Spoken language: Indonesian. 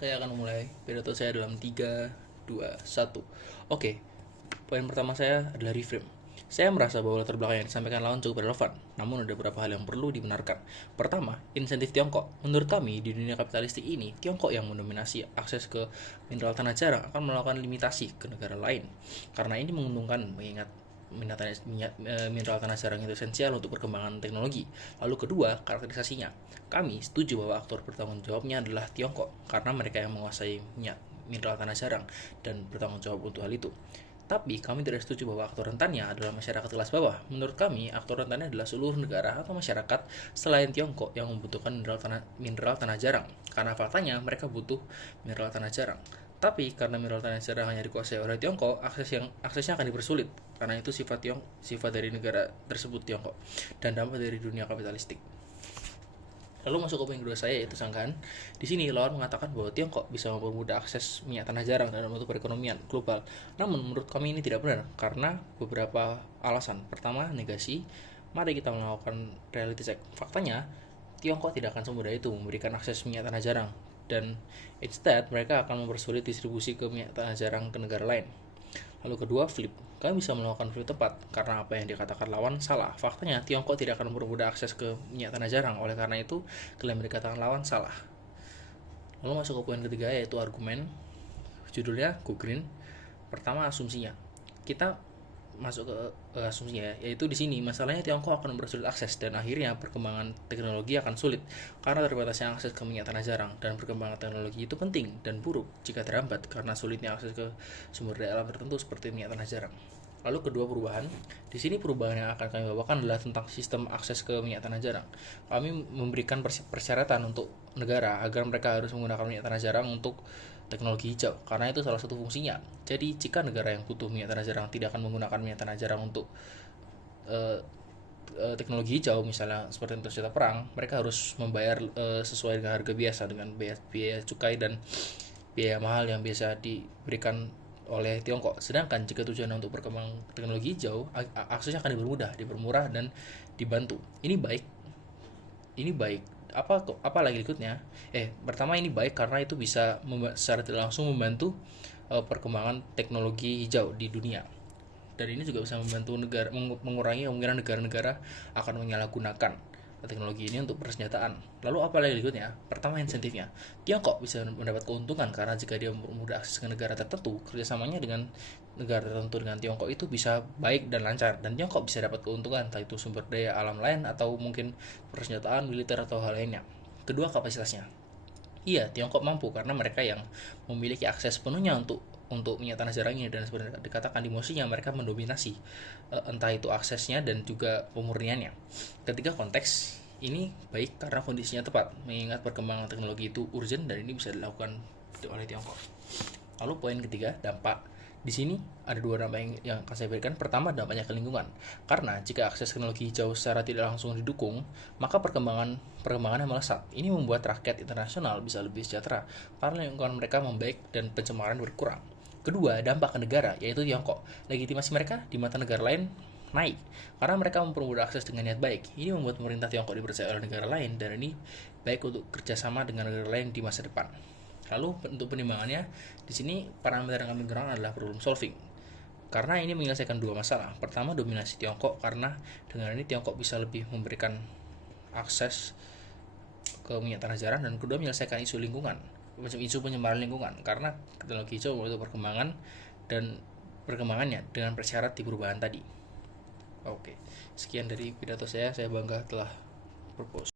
Saya akan memulai pidato saya dalam 3, 2, 1. Oke, poin pertama saya adalah reframe. Saya merasa bahwa latar belakang yang disampaikan lawan cukup relevan, namun ada beberapa hal yang perlu dibenarkan. Pertama, insentif Tiongkok. Menurut kami, di dunia kapitalistik ini, Tiongkok yang mendominasi akses ke mineral tanah jarang akan melakukan limitasi ke negara lain. Karena ini menguntungkan mengingat mineral tanah jarang itu esensial untuk perkembangan teknologi. Lalu kedua, karakterisasinya. Kami setuju bahwa aktor bertanggung jawabnya adalah Tiongkok, karena mereka yang menguasai mineral tanah jarang dan bertanggung jawab untuk hal itu. Tapi kami tidak setuju bahwa aktor rentannya adalah masyarakat kelas bawah. Menurut kami, aktor rentannya adalah seluruh negara atau masyarakat selain Tiongkok yang membutuhkan mineral tanah jarang. Karena faktanya mereka butuh mineral tanah jarang. Tapi karena mineral tanah jarang hanya dikuasai oleh Tiongkok, aksesnya akan dipersulit. Karena itu sifat dari negara tersebut Tiongkok dan dampak dari dunia kapitalistik. Lalu masuk ke poin kedua saya, yaitu sangkaan. Di sini lawan mengatakan bahwa Tiongkok bisa mempermudah akses minyak tanah jarang dalam bentuk perekonomian global. Namun menurut kami ini tidak benar karena beberapa alasan. Pertama, negasi. Mari kita melakukan reality check. Faktanya, Tiongkok tidak akan semudah itu memberikan akses minyak tanah jarang, dan instead mereka akan mempersulit distribusi ke minyak tanah jarang ke negara lain. Lalu kedua, flip. Kami bisa melakukan flip tepat, karena apa yang dikatakan lawan salah. Faktanya, Tiongkok tidak akan mempermudah akses ke minyak tanah jarang, oleh karena itu, klaim yang dikatakan lawan salah. Lalu masuk ke poin ketiga, yaitu argumen. Judulnya, Go Green. Pertama, asumsinya. Kita masuk ke asumsinya, yaitu di sini masalahnya Tiongkok akan mempersulit akses dan akhirnya perkembangan teknologi akan sulit karena terbatasnya akses ke minyak tanah jarang, dan perkembangan teknologi itu penting dan buruk jika terhambat karena sulitnya akses ke sumber daya alam tertentu seperti minyak tanah jarang. Lalu kedua, perubahan. Di sini perubahan yang akan kami bawakan adalah tentang sistem akses ke minyak tanah jarang. Kami memberikan persyaratan untuk negara agar mereka harus menggunakan minyak tanah jarang untuk teknologi hijau, karena itu salah satu fungsinya. Jadi jika negara yang butuh minyak tanah jarang tidak akan menggunakan minyak tanah jarang untuk teknologi hijau, misalnya seperti untuk senjata perang, mereka harus membayar sesuai dengan harga biasa, dengan biaya cukai dan biaya mahal yang biasa diberikan oleh Tiongkok. Sedangkan jika tujuan untuk berkembang teknologi hijau, aksesnya akan dipermurah dan dibantu. Ini baik. Apa lagi berikutnya? Pertama, ini baik karena itu bisa secara tidak langsung membantu perkembangan teknologi hijau di dunia. Dan ini juga bisa membantu mengurangi kemungkinan negara-negara akan menyalahgunakan teknologi ini untuk persenjataan. Lalu apa lagi berikutnya? Pertama, insentifnya. Tiongkok bisa mendapat keuntungan karena jika dia mempermudah akses ke negara tertentu, kerjasamanya dengan negara tertentu dengan Tiongkok itu bisa baik dan lancar, dan Tiongkok bisa dapat keuntungan entah itu sumber daya alam lain atau mungkin persenjataan, militer atau hal lainnya. Kedua, kapasitasnya. Iya, Tiongkok mampu karena mereka yang memiliki akses penuhnya untuk minyak tanah jarang ini, dan sebenarnya dikatakan di mosinya mereka mendominasi entah itu aksesnya dan juga pemurniannya. Ketiga, konteks. Ini baik karena kondisinya tepat, mengingat perkembangan teknologi itu urgent dan ini bisa dilakukan oleh Tiongkok. Lalu poin ketiga, dampak. Di sini ada dua dampak yang akan saya berikan. Pertama, dampaknya ke lingkungan. Karena jika akses teknologi hijau secara tidak langsung didukung, maka perkembangannya melesat. Ini membuat rakyat internasional bisa lebih sejahtera karena lingkungan mereka membaik dan pencemaran berkurang. Kedua, dampak ke negara, yaitu Tiongkok. Legitimasi mereka di mata negara lain naik karena mereka mempermudah akses dengan niat baik. Ini membuat pemerintah Tiongkok dipercaya oleh negara lain, dan ini baik untuk kerjasama dengan negara lain di masa depan. Lalu untuk penimbangannya, di sini parameter yang kami gunakan adalah problem solving. Karena ini menyelesaikan dua masalah. Pertama, dominasi Tiongkok, karena dengan ini Tiongkok bisa lebih memberikan akses ke minyak tanah jarang, dan kedua, menyelesaikan isu lingkungan, isu pencemaran lingkungan, karena teknologi hijau membutuh perkembangan dan perkembangannya dengan persyarat di perubahan tadi. Oke, sekian dari pidato saya bangga telah propose.